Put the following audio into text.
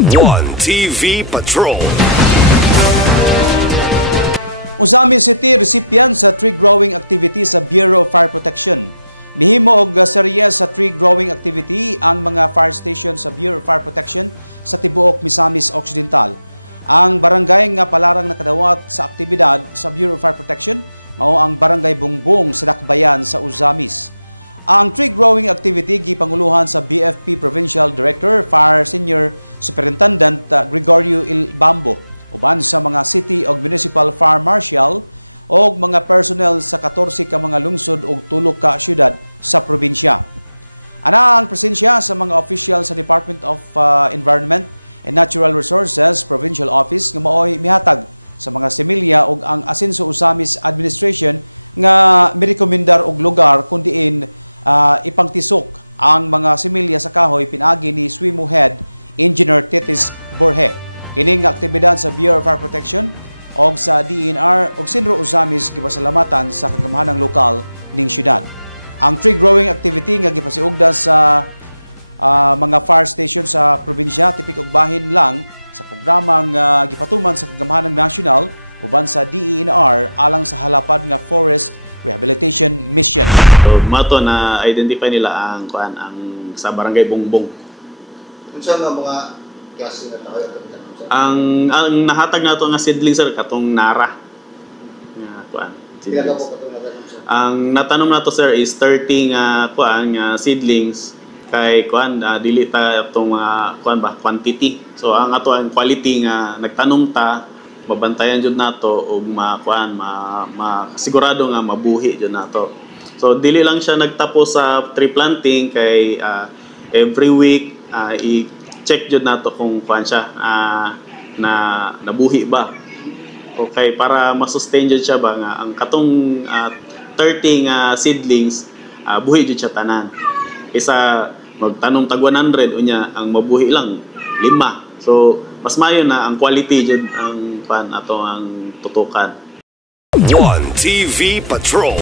One TV Patrol. Uzami City recipient sa tree growing activity sa Bureau of Fire Protection. Mihimo og serye sa tree growing activity ang mga fire station sa Bureau of Fire Protection sa tibuok Misamis Occidental. Ang barangay nga palarang nakadawat sa aktibidad sa Bureau of Fire Protection mao ang Barangay Bungbong sa Dakbayan sa Uzamis. Ang tree growing activity gipanguluhan sa BFP Provincial Director Fire Senior Superintendent Gregorio Ilbambo uban sa mga city o municipal fire marshal o mga personnel sa 14 ka mga lungsod o 3 ka syudad sa probinsya. Ana ang presensya sa mga official sa Department of Environment and Natural Resources Provincial Office nga maoy mihatag sa mga similya og ang Asenso Uzamis Administration nga mirekomendar og lugar kung diin ipangtisok ang mga similya sa kahoy pinagi ni SWIMO Head Engineer Titis Borhe. Kining aktibidad sa Bureau of Fire Protection o sa DENR o Sinro Uzamis gipasalamatan sa kagamahanang lokal ning syudad. Ang tree growing activity nga gipasiugda sa mga fire station sa probinsya tipik og bahin lang sa programang gipatuman sa kagamahanang nasyonal uban sa DENR alang sa halapad nga forest rehabilitation mission. So, mato na identify nila ang sa Barangay Bungbong. Unsa nga mga klase nga tawo ang nahatag nato nga seedling sir katong nara. Nga ang natanom nato sir is 30 nga seedlings kay dili ta atong quantity. So ang ato ang quality nga nagtanom ta mabantayan jud nato og sigurado nga mabuhi jud nato. So dili lang siya nagtapos sa tree planting kay every week i-check jud nato kung siya na nabuhi ba. Okay, para ma-sustain jud siya ba nga ang katong 30 nga seedlings buhi jud siya tanan. Isa magtanong tag 100 unya ang mabuhi lang 5. So mas mayo na ang quality jud ang ato ang tutukan. One TV Patrol.